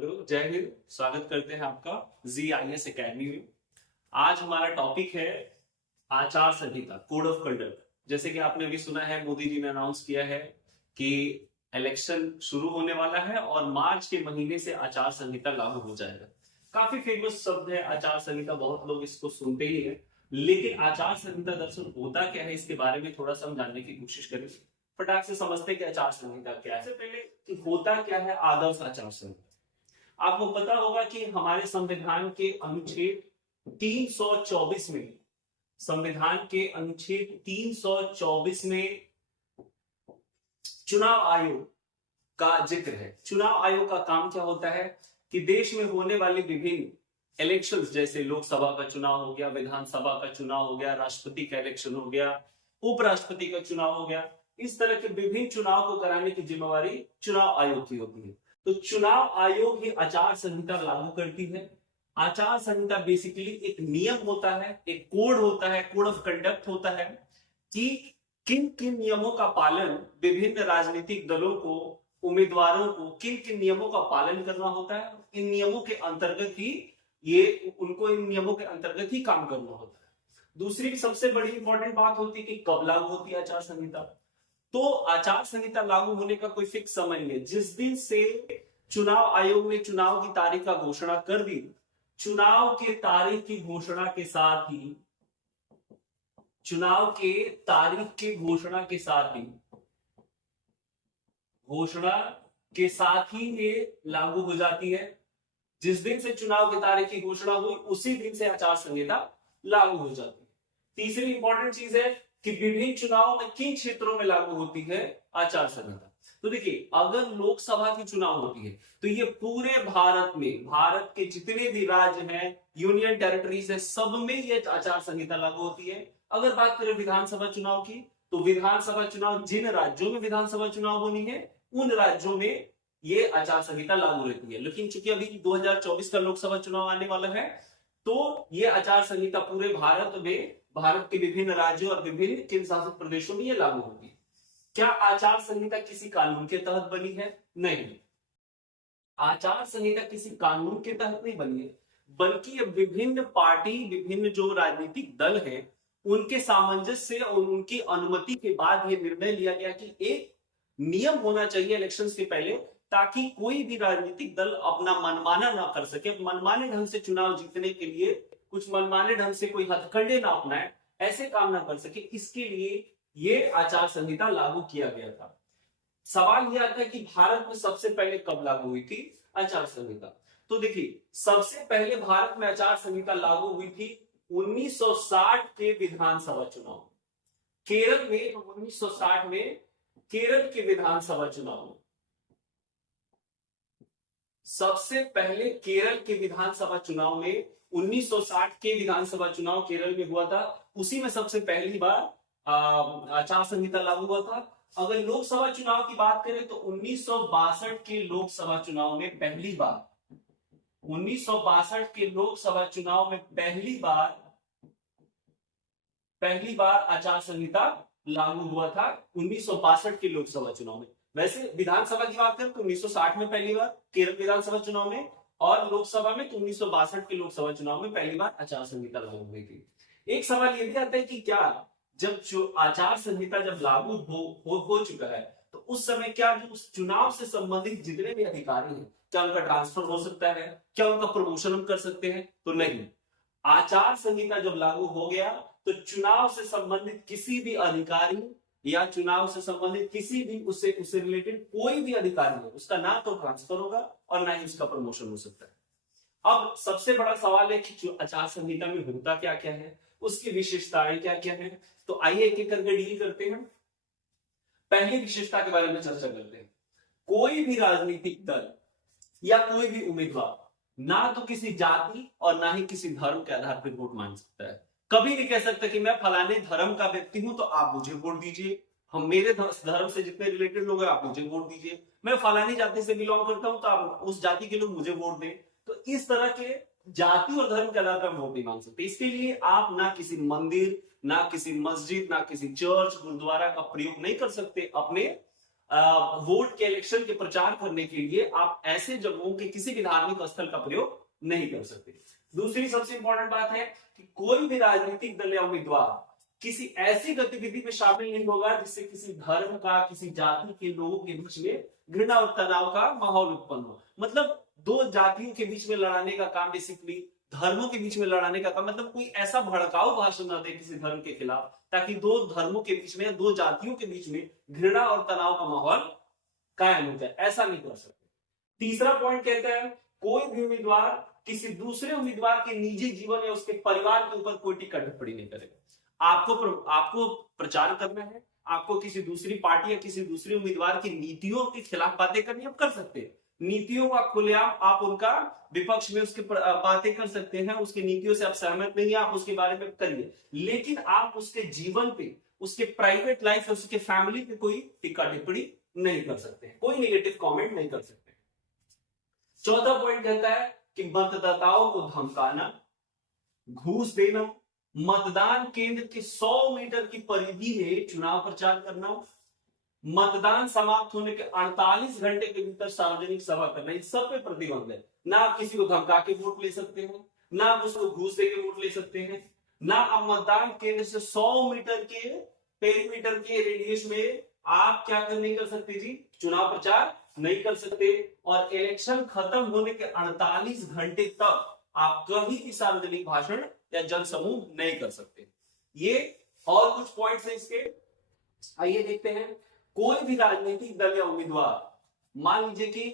Hello, जय हिंद। स्वागत करते हैं आपका ZIS एकेडमी में। आज हमारा टॉपिक है आचार संहिता, कोड ऑफ कंडक्ट। जैसे कि आपने अभी सुना है, मोदी जी ने अनाउंस किया है कि इलेक्शन शुरू होने वाला है और मार्च के महीने से आचार संहिता लागू हो जाएगा। काफी फेमस शब्द है आचार संहिता, बहुत लोग इसको सुनते ही है। लेकिन आचार संहिता दरअसल होता क्या है, इसके बारे में थोड़ा सा हम जानने की कोशिश करेंगे। फटाक से समझते हैं कि आचार संहिता क्या है। सबसे पहले कि होता क्या है आदर्श आचार संहिता। आपको पता होगा कि हमारे संविधान के अनुच्छेद 324 में, संविधान के अनुच्छेद 324 में चुनाव आयोग का जिक्र है। चुनाव आयोग का काम क्या होता है कि देश में होने वाले विभिन्न इलेक्शंस, जैसे लोकसभा का चुनाव हो गया, विधानसभा का चुनाव हो गया, राष्ट्रपति का इलेक्शन हो गया, उपराष्ट्रपति का चुनाव हो गया, इस तरह के विभिन्न चुनाव को कराने की जिम्मेवारी चुनाव आयोग की होती है। तो चुनाव आयोग ही आचार संहिता लागू करती है। आचार संहिता बेसिकली एक नियम होता है, एक कोड होता है, कोड ऑफ कंडक्ट होता है कि किन किन नियमों का पालन विभिन्न राजनीतिक दलों को, उम्मीदवारों को किन किन नियमों का पालन करना होता है। इन नियमों के अंतर्गत ही इन नियमों के अंतर्गत ही काम करना होता है। दूसरी सबसे बड़ी इंपॉर्टेंट बात होती है कि कब लागू होती है आचार संहिता। तो आचार संहिता लागू होने का कोई फिक्स समय नहीं है। जिस दिन से चुनाव आयोग ने चुनाव की तारीख का घोषणा कर दी, चुनाव के तारीख की घोषणा के साथ ही, चुनाव के तारीख की घोषणा के साथ ही ये लागू हो जाती है। जिस दिन से चुनाव की तारीख की घोषणा हुई, उसी दिन से आचार संहिता लागू हो जाती है। तीसरी इंपॉर्टेंट चीज है कि विभिन्न चुनावों में किन क्षेत्रों में लागू होती है आचार संहिता। तो देखिए, अगर लोकसभा की चुनाव होती है तो ये पूरे भारत में, भारत के जितने भी राज्य हैं, यूनियन टेरिटरीज है, सब में ये आचार संहिता लागू होती है। अगर बात करें विधानसभा चुनाव की, तो विधानसभा चुनाव जिन राज्यों में विधानसभा चुनाव होनी है, उन राज्यों में ये आचार संहिता लागू रहती है। लेकिन चूंकि अभी 2024 का लोकसभा चुनाव आने वाला है, तो ये आचार संहिता पूरे भारत में, भारत के विभिन्न राज्यों और विभिन्न केंद्र शासित प्रदेशों में ये लागू होगी। क्या आचार संहिता किसी कानून के तहत बनी है? नहीं, आचार संहिता किसी कानून के तहत नहीं बनी है, बल्कि ये विभिन्न पार्टी, विभिन्न जो राजनीतिक दल हैं, उनके सामंजस्य और उनकी अनुमति के बाद ये निर्णय लिया गया कि एक नियम होना चाहिए इलेक्शन से पहले, ताकि कोई भी राजनीतिक दल अपना मनमाना ना कर सके, मनमाने ढंग से चुनाव जीतने के लिए कुछ मनमाने ढंग से कोई हथकंडे ना अपनाए, ऐसे काम ना कर सके। इसके लिए ये आचार संहिता लागू किया गया था। सवाल यह आता है कि भारत में सबसे पहले कब लागू हुई थी आचार संहिता। तो देखिए, सबसे पहले भारत में आचार संहिता लागू हुई थी 1960 के विधानसभा चुनाव। केरल में 1960 में केरल के विधानसभा चुनाव में, सबसे पहले केरल के विधानसभा चुनाव में, 1960 के विधानसभा चुनाव केरल में हुआ था। उसी में सबसे पहली बार आचार संहिता लागू हुआ था। अगर लोकसभा चुनाव की बात करें तो 1962 के लोकसभा चुनाव में पहली बार, 1962 के लोकसभा चुनाव में पहली बार आचार संहिता लागू हुआ था, 1962 के लोकसभा चुनाव में। वैसे विधानसभा की बात करें तो 1960 में पहली बार केरल विधानसभा चुनाव में, और लोकसभा में तो 1962 के लोकसभा चुनाव में पहली बार आचार संहिता लागू हुई थी। एक सवाल यह भी आता है कि क्या जब आचार संहिता जब लागू हो चुका है, तो उस समय क्या जो उस चुनाव से संबंधित जितने भी अधिकारी हैं, क्या उनका ट्रांसफर हो सकता है, क्या उनका प्रमोशन हम कर सकते हैं? तो नहीं। आचार संहिता जब लागू हो गया तो चुनाव से संबंधित किसी भी अधिकारी या चुनाव से संबंधित किसी भी उससे रिलेटेड कोई भी अधिकारी है, उसका ना तो ट्रांसफर होगा और ना ही उसका प्रमोशन हो सकता है। अब सबसे बड़ा सवाल है कि आचार संहिता में होता क्या क्या है, उसकी विशेषताएं क्या क्या है। तो आइए एक एक करके डील करते हैं। पहली विशेषता के बारे में चर्चा करते हैं। कोई भी राजनीतिक दल या कोई भी उम्मीदवार ना तो किसी जाति और ना ही किसी धर्म के आधार पर वोट मांग सकता है। कभी नहीं कह सकता कि मैं फलाने धर्म का व्यक्ति हूं तो आप मुझे वोट दीजिए, हम मेरे धर्म से जितने रिलेटेड लोग हैं आप मुझे वोट दीजिए, मैं फलानी जाति से बिलोंग करता हूं तो आप उस जाति के लोग मुझे वोट दें। तो इस तरह के जाति और धर्म के आधार पर वोट नहीं मांग सकते। इसके लिए आप ना किसी मंदिर, ना किसी मस्जिद, ना किसी चर्च, गुरुद्वारा का प्रयोग नहीं कर सकते अपने वोट के इलेक्शन के प्रचार करने के लिए आप ऐसे जगहों के किसी भी धार्मिक स्थल का प्रयोग नहीं कर सकते। दूसरी सबसे इंपॉर्टेंट बात है कि कोई भी राजनीतिक दल या उम्मीदवार किसी ऐसी गतिविधि में शामिल नहीं होगा जिससे किसी धर्म का, किसी जाति के लोगों के बीच में घृणा और तनाव का माहौल उत्पन्न हो। मतलब दो जातियों के बीच में लड़ाने का काम, बेसिकली धर्मों के बीच में लड़ाने का काम, मतलब कोई ऐसा भड़काऊ भाषण ना दे किसी धर्म के खिलाफ ताकि दो धर्मों के बीच में, दो जातियों के बीच में घृणा और तनाव का माहौल कायम हो जाए, ऐसा नहीं कर सकते। तीसरा पॉइंट कहता है कोई भी उम्मीदवार किसी दूसरे उम्मीदवार के निजी जीवन या उसके परिवार के ऊपर कोई टिक्का टिप्पणी नहीं करेगा। आपको प्रचार करना है, आपको किसी दूसरी पार्टी या किसी दूसरे उम्मीदवार की नीतियों के खिलाफ बातें करनी, आप कर सकते हैं। नीतियों का खुलेआम आप उनका विपक्ष में उसके बातें कर सकते हैं, उसकी नीतियों से आप सहमत नहीं है, आप उसके बारे में करिए, लेकिन आप उसके जीवन पे, उसके प्राइवेट लाइफ और उसके फैमिली पे कोई टिक्का टिप्पणी नहीं कर सकते, कोई नेगेटिव कमेंट नहीं कर सकते। चौथा पॉइंट कहता है कि मतदाताओं को धमकाना, घूस देना, मतदान केंद्र के 100 मीटर की परिधि में चुनाव प्रचार करना, मतदान समाप्त होने के 48 घंटे के भीतर सार्वजनिक सभा करना, इन सब पे प्रतिबंध है। ना आप किसी को धमका के वोट ले सकते हैं, ना आप उसको घूस दे के वोट ले सकते हैं, ना आप मतदान केंद्र से 100 मीटर के पेरीमीटर के रेडियस में आप क्या नहीं कर सकते जी, चुनाव प्रचार नहीं कर सकते। और इलेक्शन खत्म होने के 48 घंटे तक आप कभी भी सार्वजनिक भाषण या जनसमूह नहीं कर सकते। ये और कुछ पॉइंट्स हैं इसके, आइए देखते हैं। कोई भी राजनीतिक दल या उम्मीदवार, मान लीजिए कि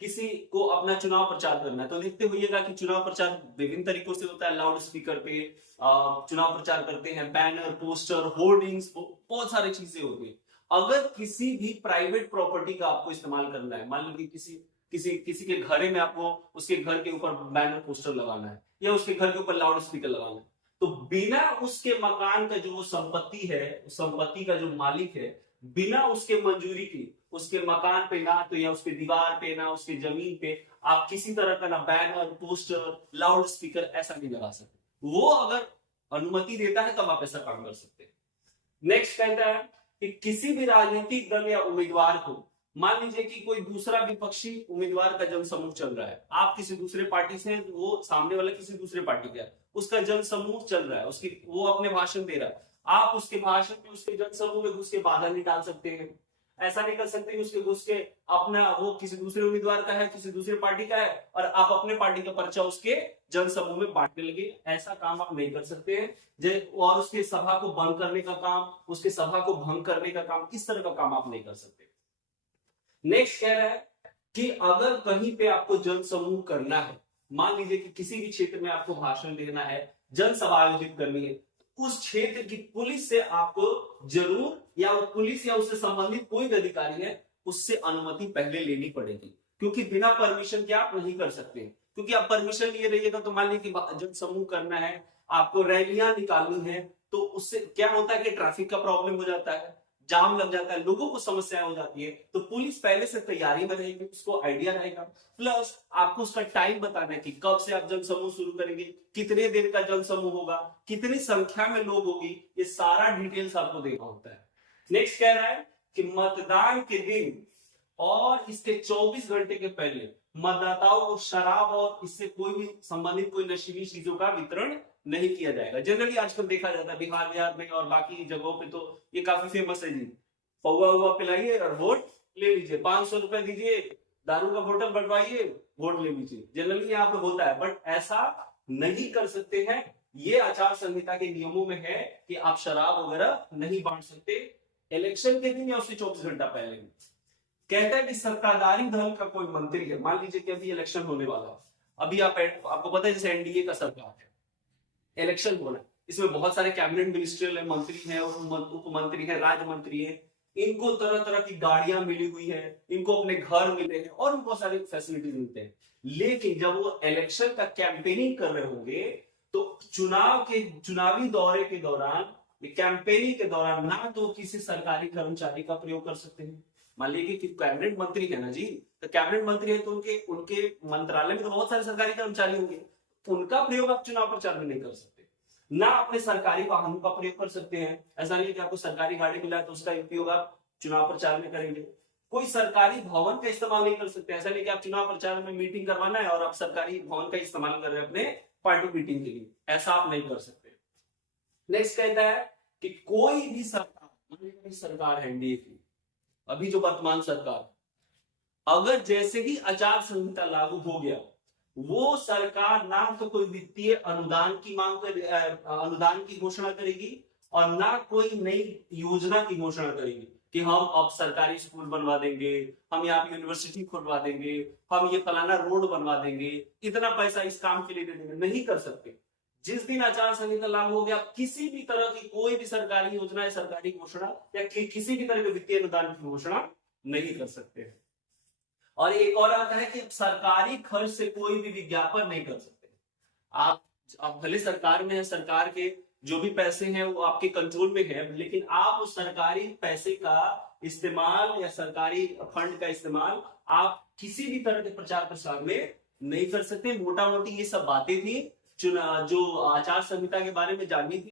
किसी को अपना चुनाव प्रचार करना है, तो देखते हुइएगा कि चुनाव प्रचार विभिन्न तरीकों से होता है। लाउड स्पीकर पे चुनाव प्रचार करते हैं, बैनर, पोस्टर, होर्डिंग्स, बहुत सारी चीजें होती है। अगर किसी भी प्राइवेट प्रॉपर्टी का आपको इस्तेमाल करना है, मान लीजिए किसी के घर में आपको उसके घर के ऊपर बैनर पोस्टर लगाना है या उसके घर के ऊपर लाउड स्पीकर लगाना है, तो बिना उसके मकान का जो संपत्ति है, संपत्ति का जो मालिक है, बिना उसके मंजूरी की उसके मकान पे ना तो या उसके दीवार पे ना उसके जमीन पे आप किसी तरह का ना बैनर, पोस्टर, लाउड स्पीकर ऐसा नहीं लगा सकते। वो अगर अनुमति देता है तब आप ऐसा काम कर सकते हैं। नेक्स्ट कहता है कि किसी भी राजनीतिक दल या उम्मीदवार को, मान लीजिए कि कोई दूसरा विपक्षी उम्मीदवार का जनसमूह चल रहा है, आप किसी दूसरे पार्टी से हैं, वो सामने वाला किसी दूसरे पार्टी का है, उसका जनसमूह चल रहा है, उसकी वो अपने भाषण दे रहा है, आप उसके भाषण में, उसके जनसमूह में घुस के बाधा नहीं डाल सकते हैं। ऐसा नहीं कर सकते कि उसके घुस के अपना, वो किसी दूसरे उम्मीदवार का है, किसी दूसरे पार्टी का है और आप अपने पार्टी का पर्चा उसके जनसमूह में बांटने लगे, ऐसा काम आप नहीं कर सकते हैं। और उसके सभा को बंद करने का काम, उसके सभा को भंग करने का काम, इस तरह का काम आप नहीं कर सकते। नेक्स्ट कह रहा है कि अगर कहीं पे आपको जनसमूह करना है, मान लीजिए कि किसी भी क्षेत्र में आपको भाषण देना है, जनसभा आयोजित करनी है, उस क्षेत्र की पुलिस से आपको जरूर, या पुलिस या उससे संबंधित कोई भी अधिकारी है, उससे अनुमति पहले लेनी पड़ेगी, क्योंकि बिना परमिशन के आप नहीं कर सकते। क्योंकि आप परमिशन लिए रहिएगा तो मान लीजिए जनसमूह करना है, आपको रैलियां निकालनी है, तो उससे क्या होता है कि ट्रैफिक का प्रॉब्लम हो जाता है, जाम लग जाता है, लोगों को समस्याएं हो जाती है। तो पुलिस पहले से तैयारी में रहेगी, उसको आइडिया रहेगा, प्लस आपको उसका टाइम बताना है कि कब से आप जनसमूह शुरू करेंगे, कितने देर का जनसमूह होगा, कितनी संख्या में लोग होगी, ये सारा डिटेल्स आपको देना होता है। नेक्स्ट कह रहा है कि मतदान के दिन और इसके 24 घंटे के पहले मतदाताओं को शराब और इससे कोई भी संबंधित कोई नशीली चीजों का वितरण नहीं किया जाएगा। जनरली आजकल देखा जाता है बिहार में और बाकी जगहों पे तो ये काफी फेमस है जी, पौवा हुआ पिलाइए और वोट ले लीजिए, 500 रुपए दीजिए, दारू का बोतल बढ़वाइए, वोट ले लीजिए। जनरली यहाँ पे होता है, बट ऐसा नहीं कर सकते हैं। ये आचार संहिता के नियमों में है कि आप शराब वगैरह नहीं बांट सकते इलेक्शन के दिन या उससे 24 घंटा पहले। कहता है कि सत्ताधारी दल का कोई मंत्री है, मान लीजिए कि अभी इलेक्शन होने वाला है, अभी आपको पता है जैसे एनडीए का सरकार है, इलेक्शन होना है, इसमें बहुत सारे कैबिनेट मिनिस्ट्रियल मंत्री हैं, उप मंत्री हैं, राज्य मंत्री हैं, इनको तरह तरह की गाड़ियां मिली हुई है, इनको अपने घर मिले हैं और बहुत सारी फैसिलिटीज मिलते हैं। लेकिन जब वो इलेक्शन का कैंपेनिंग कर रहे होंगे तो चुनावी दौरे के दौरान, कैंपेनिंग के दौरान ना तो किसी सरकारी कर्मचारी का प्रयोग कर सकते हैं। मान लीजिए कि कैबिनेट मंत्री है ना जी, तो कैबिनेट मंत्री है तो उनके मंत्रालय में तो बहुत सारे सरकारी कर्मचारी होंगे, उनका प्रयोग आप चुनाव प्रचार में नहीं कर सकते। ना अपने सरकारी वाहनों का प्रयोग कर सकते हैं, ऐसा नहीं कि आपको सरकारी गाड़ी मिला है तो उसका उपयोग आप चुनाव प्रचार में करेंगे। कोई सरकारी भवन का इस्तेमाल नहीं कर सकते। ऐसा नहीं कि आप चुनाव प्रचार में मीटिंग करवाना है और आप सरकारी भवन का इस्तेमाल कर रहे हैं अपने पार्टी मीटिंग के लिए, ऐसा आप नहीं कर सकते। नेक्स्ट कहता है कि कोई भी सरकार है एनडीए की, अभी जो वर्तमान सरकार, अगर जैसे ही आचार संहिता लागू हो गया, वो सरकार ना तो कोई वित्तीय अनुदान की अनुदान की घोषणा करेगी और ना कोई नई योजना की घोषणा करेगी कि हम अब सरकारी स्कूल बनवा देंगे, हम यहाँ पे यूनिवर्सिटी खुलवा देंगे, हम ये फलाना रोड बनवा देंगे, इतना पैसा इस काम के लिए दे देंगे। नहीं कर सकते। जिस दिन आचार संहिता लागू हो गया, किसी भी तरह की कोई भी सरकारी योजना या सरकारी घोषणा या किसी भी तरह के वित्तीय अनुदान की घोषणा नहीं कर सकते। और एक और आता है कि सरकारी खर्च से कोई भी विज्ञापन नहीं कर सकते। आप भले सरकार में है, सरकार के जो भी पैसे हैं वो आपके कंट्रोल में है, लेकिन आप उस सरकारी पैसे का इस्तेमाल या सरकारी फंड का इस्तेमाल आप किसी भी तरह के प्रचार प्रसार में नहीं कर सकते। मोटा मोटी ये सब बातें थी जो आचार संहिता के बारे में जाननी थी।